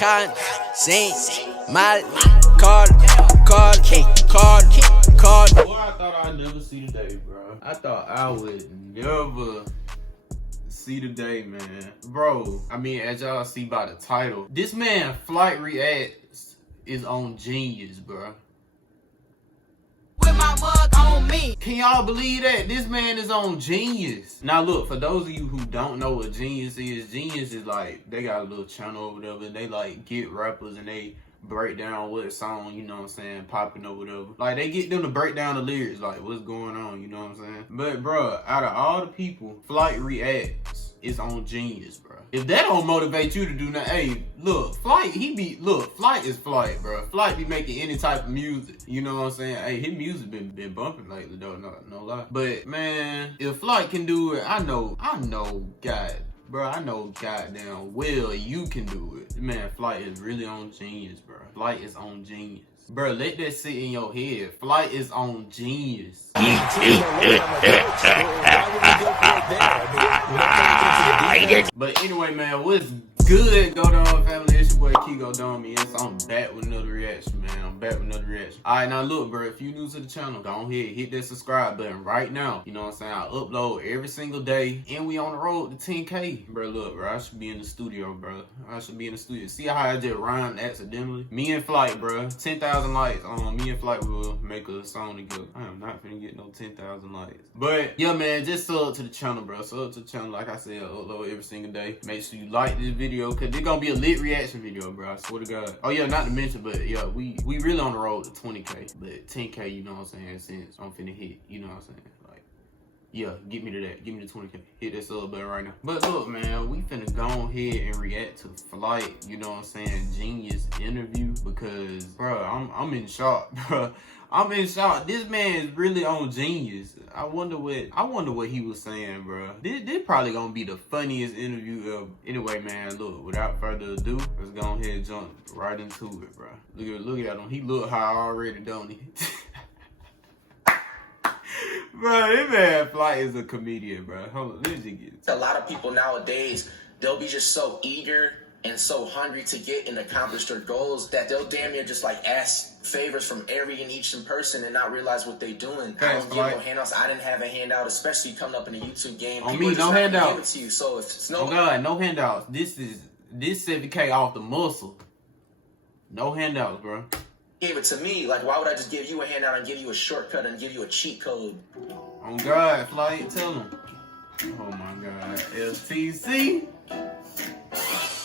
Con, sin, mal, call. Boy, I thought I'd never see the day, bro. I thought I would never see the day, man. Bro, I mean, as y'all see by the title, this man Flight Reacts is on Genius, bro. With my mug on me. Can y'all believe that? This man is on Genius. Now look, for those of you who don't know what Genius is like, they got a little channel over there, but they like get rappers and they break down what song, you know what I'm saying, popping or whatever. Like, they get them to break down the lyrics, like, what's going on, you know what I'm saying? But, bro, out of all the people, Flight Reacts is on Genius, bro. If that don't motivate you to do nothing, hey, look, Flight is Flight, bro. Flight be making any type of music, you know what I'm saying? Hey, his music been bumping lately, though, no lie. But, man, if Flight can do it, I know, God. Bro, I know goddamn well you can do it. Man, Flight is really on Genius, bro. Flight is on Genius. Bro, let that sit in your head. Flight is on Genius. But anyway, man, what's good, KeeGoDumb family? It's your boy KeeGoDumb. Yes, I'm back with another reaction, man. Alright, now look, bro, if you new to the channel, go ahead, hit that subscribe button right now. You know what I'm saying? I upload every single day, and we on the road to 10K. Bro, look, bro, I should be in the studio, bro. See how I just rhymed accidentally? Me and Flight, bro, 10,000 likes. Me and Flight will make a song together. I am not finna get no 10,000 likes. But, yeah, man, just sub to the channel, bro. Sub to the channel, like I said, I upload every single day. Make sure you like this video, because it's gonna be a lit reaction video, bro. I swear to God. Oh, yeah, not to mention, but, yeah, we really on the road to 20K. But 10K, you know what I'm saying, since I'm finna hit, you know what I'm saying? Like, yeah, get me to that. Give me the 20K. Hit that sub button right now. But look, man, we finna go ahead and react to Flight, you know what I'm saying, Genius interview, because, bro, I'm in shock, bro. I'm in shock. This man is really on Genius. I wonder what he was saying, bro. This probably gonna be the funniest interview ever. Anyway, man, look, without further ado, let's go ahead and jump right into it, bro. Look at him. He look high already, don't he? Bro, this man Flight is a comedian, bro. Hold on, let's just get it. A lot of people nowadays, they'll be just so eager and so hungry to get and accomplish their goals that they'll damn near just like ask favors from every and each person and not realize what they're doing. I don't give no handouts. I didn't have a handout, especially coming up in the YouTube game. On me, no handouts. Give it to you. So if it's no, oh God, no handouts. This 70K off the muscle. No handouts, bro. Gave it to me. Like, why would I just give you a handout and give you a shortcut and give you a cheat code? Oh God, Flight, tell him. Oh my God, FTC.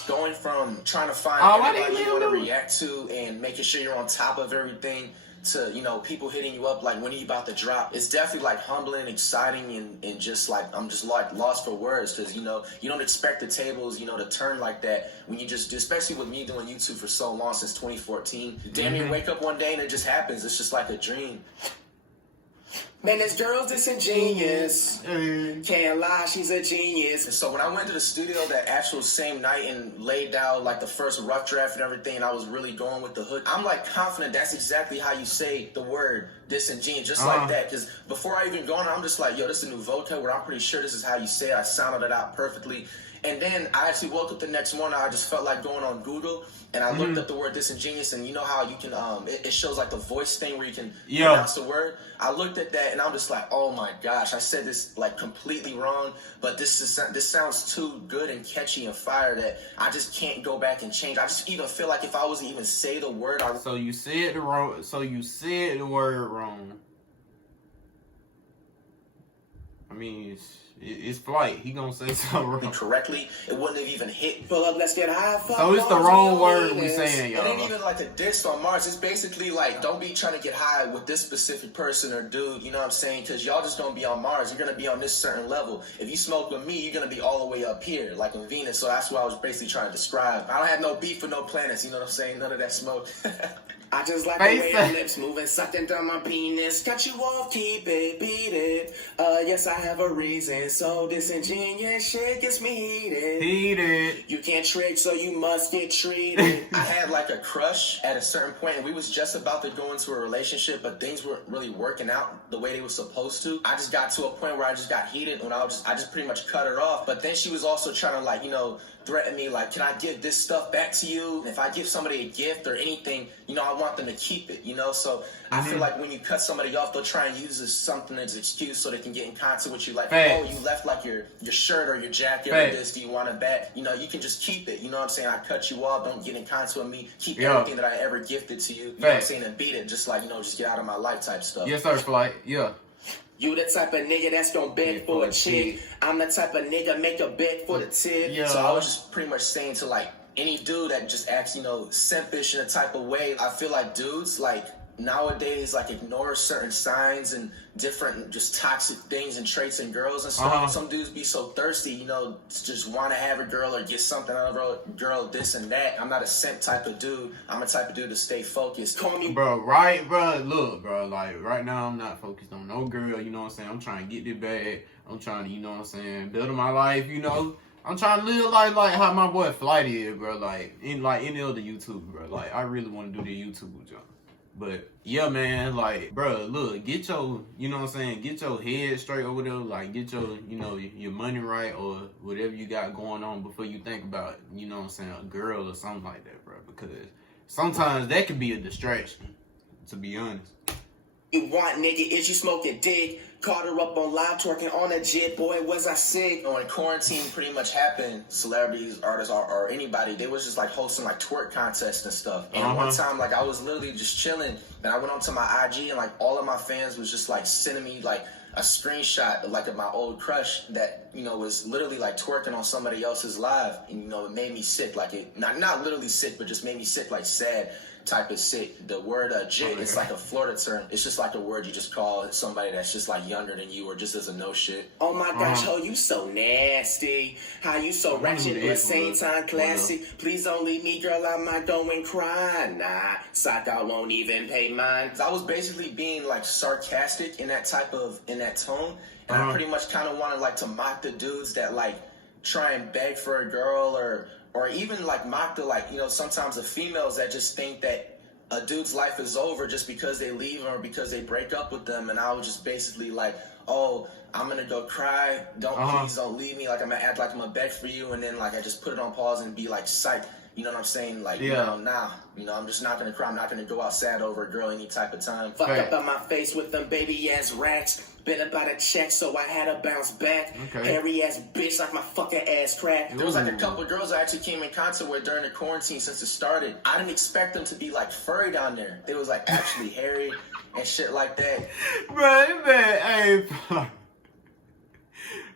Going from trying to find everybody you want to react to and making sure you're on top of everything to, you know, people hitting you up like, when are you about to drop? It's definitely like humbling, exciting, and just like, I'm just like lost for words, because, you know, you don't expect the tables, you know, to turn like that when you just, especially with me doing YouTube for so long, since 2014. You damn near wake up one day and it just happens. It's just like a dream. Man, this girl's disingenuous. Can't lie, she's a genius. And so when I went to the studio that actual same night and laid down like the first rough draft and everything, and I was really going with the hook, I'm like confident that's exactly how you say the word disingenuous, just like that. Because before I even go on, I'm just like, yo, this is a new vocab where I'm pretty sure this is how you say it. I sounded it out perfectly. And then I actually woke up the next morning. I just felt like going on Google, and I looked up the word disingenuous, and you know how you can, it shows like the voice thing where you can pronounce the word. I looked at that, and I'm just like, oh my gosh, I said this like completely wrong, but this sounds too good and catchy and fire that I just can't go back and change. I just even feel like if I was to even say the word, So you said the word wrong. I mean, it's Flight. He gonna say something wrong. Correctly, it wouldn't have even hit. Pull up, let's get high. So it's the wrong word we saying, y'all. It ain't even like a diss on Mars. It's basically like, don't be trying to get high with this specific person or dude, you know what I'm saying? Because y'all just don't be on Mars. You're gonna be on this certain level. If you smoke with me, you're gonna be all the way up here, like in Venus. So that's what I was basically trying to describe. I don't have no beef with no planets, you know what I'm saying? None of that smoke. I just like the way your lips moving, sucking down my penis. Cut you off, keep it, beat it. Yes, I have a reason. So disingenuous shit gets me heated. Heated. You can't trick, so you must get treated. I had like a crush at a certain point, and we was just about to go into a relationship, but things weren't really working out the way they were supposed to. I just got to a point where I just got heated, and I just pretty much cut her off. But then she was also trying to like, you know, threaten me like, can I give this stuff back to you? And if I give somebody a gift or anything, you know, I want them to keep it, you know? So I feel like when you cut somebody off, they'll try and use this something as an excuse so they can get in contact with you. Like, oh, you left like your shirt or your jacket or this, do you want it back? You know, you can just keep it. You know what I'm saying? I cut you off, don't get in contact with me. Keep everything that I ever gifted to you. You know what I'm saying? And beat it, just like, you know, just get out of my life type stuff. Yes, sir, Flight. Yeah. You the type of nigga that's gonna beg for a chick. I'm the type of nigga make a beg for the tip. Yeah. So I was just pretty much saying to like any dude that just acts, you know, simpish in a type of way. I feel like dudes like nowadays like ignore certain signs and different just toxic things and traits in girls and stuff. Some dudes be so thirsty, you know, just want to have a girl or get something out of a girl, this and that. I'm not a simp type of dude. I'm a type of dude to stay focused. Call me, bro. Right, bro. Look, bro. Like right now, I'm not focused on no girl. You know what I'm saying? I'm trying to get this bag. I'm trying to, you know what I'm saying, build my life. You know, I'm trying to live life like how my boy Flight is, bro. Like any other YouTuber, bro. Like I really want to do the YouTube job. But yeah, man, like, bro, look, get your, you know what I'm saying, get your head straight over there, like, get your, you know, your money right or whatever you got going on before you think about, you know what I'm saying, a girl or something like that, bro, because sometimes that could be a distraction, to be honest. You want, nigga, is you smoking dick? Caught her up on live twerking on a jet, boy, was I sick. When quarantine pretty much happened, celebrities, artists, or anybody, they was just like hosting like twerk contests and stuff. And one time, like I was literally just chilling, and I went onto my IG, and like all of my fans was just like sending me like a screenshot of like of my old crush that, you know, was literally like twerking on somebody else's live. And, you know, it made me sick, like it, not literally sick, but just made me sick, like sad type of sick. The word jit, it's like a Florida term. It's just like a word you just call somebody that's just like younger than you or just doesn't know shit. Oh my gosh, oh, you so nasty. How you so ratchet but same time classy. Please don't leave me, girl, I might go and cry. Nah, psych, I won't even pay mine. I was basically being like sarcastic in that tone. And I pretty much kind of wanted like to mock the dudes that like try and beg for a girl or even like mock the, like, you know, sometimes the females that just think that a dude's life is over just because they leave him or because they break up with them. And I was just basically like, oh, I'm gonna go cry, please don't leave me, like I'm gonna act like I'm gonna beg for you, and then like I just put it on pause and be like, psych, you know what I'm saying? Like, you know, nah, you know, I'm just not gonna cry, I'm not gonna go out sad over a girl any type of time. Fuck up on my face with them baby ass rats. Been about a check, so I had to bounce back. Hairy ass bitch like my fucking ass crack. There was like a couple of girls I actually came in contact with during the quarantine since it started. I didn't expect them to be like furry down there. They was like actually hairy and shit like that. Bro, man, hey,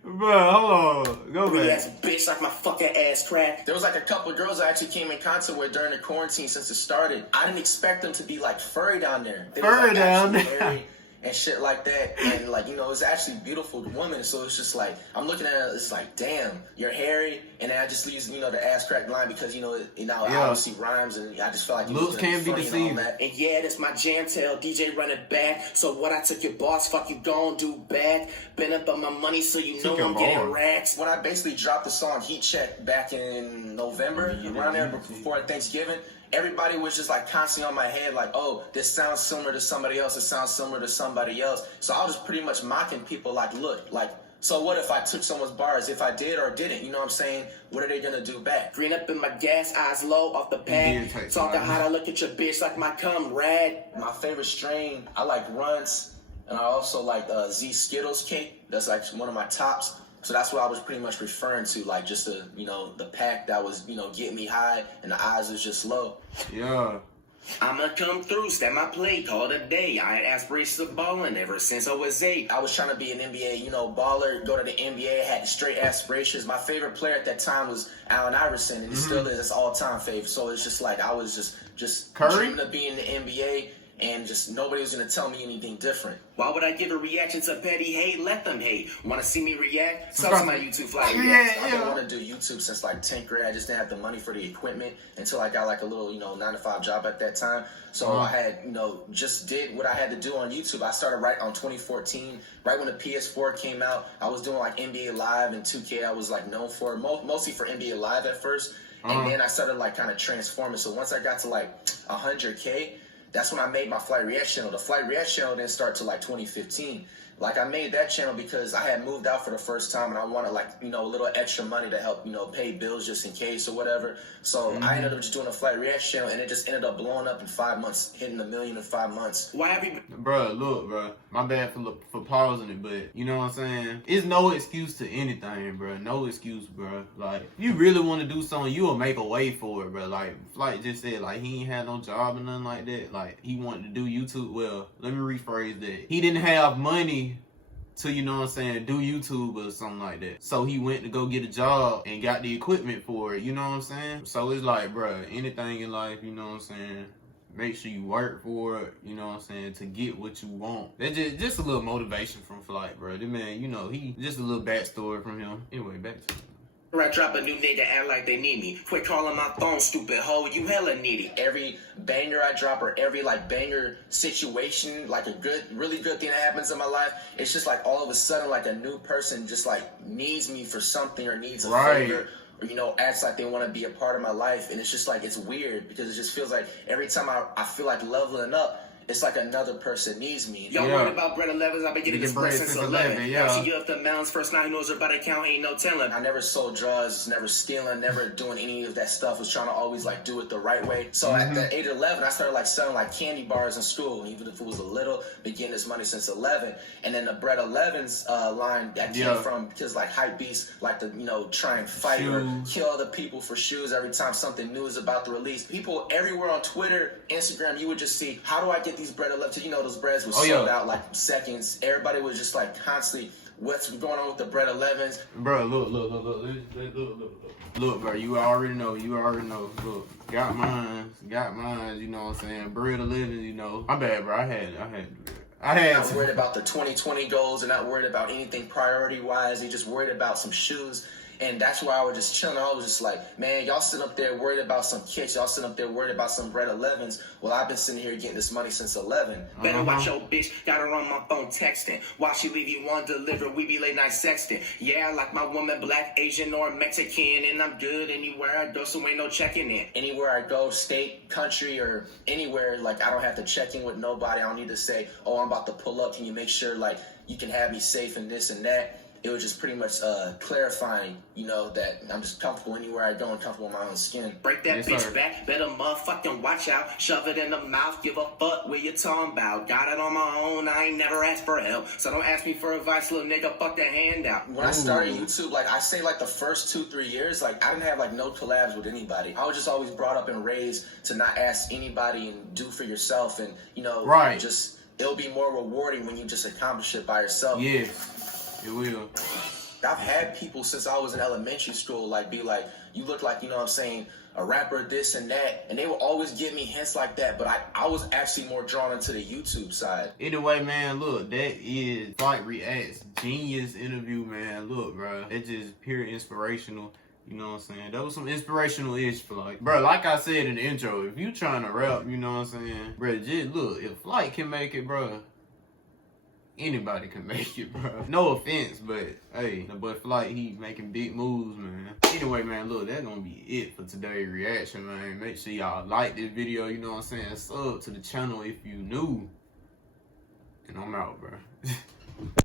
bro, hold on, go back. Ass bitch like my fucking ass crack. There was like a couple of girls I actually came in contact with during the quarantine since it started. I didn't expect them to be like furry down there. They was, like, down there. And shit like that, and like, you know, it's actually beautiful woman. So it's just like I'm looking at it, it's like, damn, you're hairy, and then I just use, you know, the ass crack line because you know obviously rhymes, and I just feel like looks can't be deceived. And yeah, that's my jam. Tell DJ run it back. So what I took your boss, fuck you gon' do back. Been up on my money, so you know I'm getting racks. When I basically dropped the song Heat Check back in November, around there before Thanksgiving. Everybody was just like constantly on my head, like, oh, this sounds similar to somebody else. It sounds similar to somebody else. So I was just pretty much mocking people like, look, like, so what if I took someone's bars? If I did or didn't, you know what I'm saying? What are they gonna do back? Green up in my gas, eyes low off the pad. Talking how I look at your bitch like my comrade. My favorite strain, I like Runts, and I also like Z Skittles cake. That's like one of my tops. So that's what I was pretty much referring to, like just the, you know, the pack that was, you know, getting me high and the eyes was just low. Yeah. I'ma come through, step my play, call it a day. I had aspirations of balling ever since I was 8. I was trying to be an NBA, you know, baller, go to the NBA, had straight aspirations. My favorite player at that time was Allen Iverson, and he still is. It's all-time favorite. So it's just like I was just dreaming of being in the NBA. and just nobody was gonna tell me anything different. Why would I give a reaction to petty hate? Let them hate. Want to see me react? Sub to my YouTube flight. I didn't want to do YouTube since like 10th grade. I just didn't have the money for the equipment until I got like a little, 9-to-5 job at that time. So I had, just did what I had to do on YouTube. I started right on 2014, right when the PS4 came out. I was doing like NBA Live and 2K. I was like known for mostly for NBA Live at first, and then I started like kind of transforming. So once I got to like 100K, that's when I made my Flight React channel. The Flight React channel didn't start till like 2015. Like, I made that channel because I had moved out for the first time and I wanted, like, a little extra money to help, pay bills just in case or whatever. So I ended up just doing a Flight React channel, and it just ended up blowing up in 5 months, hitting 1 million in 5 months. Why have you... Bruh, look, bruh. My bad for pausing it, but you know what I'm saying? It's no excuse to anything, bruh. No excuse, bruh. Like, you really want to do something, you will make a way for it, bruh. Like, Flight just said, like, he ain't had no job or nothing like that. Like, he wanted to do YouTube. Well, let me rephrase that. He didn't have money to, do YouTube or something like that. So he went to go get a job and got the equipment for it, you know what I'm saying? So it's like, bruh, anything in life, you know what I'm saying? Make sure you work for it, you know what I'm saying, to get what you want. That's just a little motivation from Flight, bro. The man, he just a little backstory from him. Anyway, back to it. I drop a new nigga, act like they need me. Quit calling my phone, stupid hoe, you hella needy. Every banger I drop or every like banger situation, like a really good thing that happens in my life, it's just like all of a sudden like a new person just like needs me for something or needs a favor. Or, acts like they want to be a part of my life. And it's just like, it's weird because it just feels like every time I feel like leveling up, it's like another person needs me. Y'all worried about bread 11s? I've been getting this bread since 11. Now she get up the mountains, first night knows her about account, ain't no telling. I never sold drugs, never stealing, never doing any of that stuff. Was trying to always like do it the right way. So at the age of 11, I started like selling like candy bars in school, even if it was a little, been getting this money since 11. And then the bread 11s line that came from because like hype beasts like to try and fight or kill other people for shoes every time something new is about to release. People everywhere on Twitter, Instagram, you would just see, how do I get these bread 11s? Those breads were sold out like seconds. Everybody was just like constantly, what's going on with the bread 11s? Bro, look, bro, you already know. Look, got mine, you know what I'm saying? Bread 11, my bad, bro. I had not worried about the 2020 goals. They're not worried about anything priority-wise. They just worried about some shoes. And that's why I was just chilling. I was just like, man, y'all sitting up there worried about some kicks. Y'all sitting up there worried about some bread 11s. Well, I've been sitting here getting this money since 11. Better watch your bitch. Got her on my phone texting. Why she leave you undelivered? We be late night sexting. Yeah, I like my woman black, Asian, or Mexican. And I'm good anywhere I go, so ain't no checking in. Anywhere I go, state, country, or anywhere, like, I don't have to check in with nobody. I don't need to say, oh, I'm about to pull up. Can you make sure, like, you can have me safe and this and that? It was just pretty much clarifying, that I'm just comfortable anywhere I go and comfortable in my own skin. Break that bitch back, better motherfucking watch out. Shove it in the mouth, give a fuck what you talking about. Got it on my own, I ain't never asked for help. So don't ask me for advice, little nigga, fuck that handout. When I started YouTube, like I say like the first 2-3 years, like I didn't have like no collabs with anybody. I was just always brought up and raised to not ask anybody and do for yourself. And, just it'll be more rewarding when you just accomplish it by yourself. Yeah. It will. I've had people since I was in elementary school be like, you look like, a rapper, this and that. And they will always give me hints like that. But I was actually more drawn into the YouTube side. Anyway, man, look, that is Flight React's genius interview, man. Look, bro, it's just pure inspirational. You know what I'm saying? That was some inspirational-ish for bro, like I said in the intro, if you trying to rap, you know what I'm saying? Bro, just look, if Flight can make it, bro, anybody can make it, bro. No offense, but hey, but Flight, he making big moves, man. Anyway, man, look, that's gonna be it for today's reaction, man. Make sure y'all like this video, you know what I'm saying? Sub to the channel if you new. And I'm out, bro.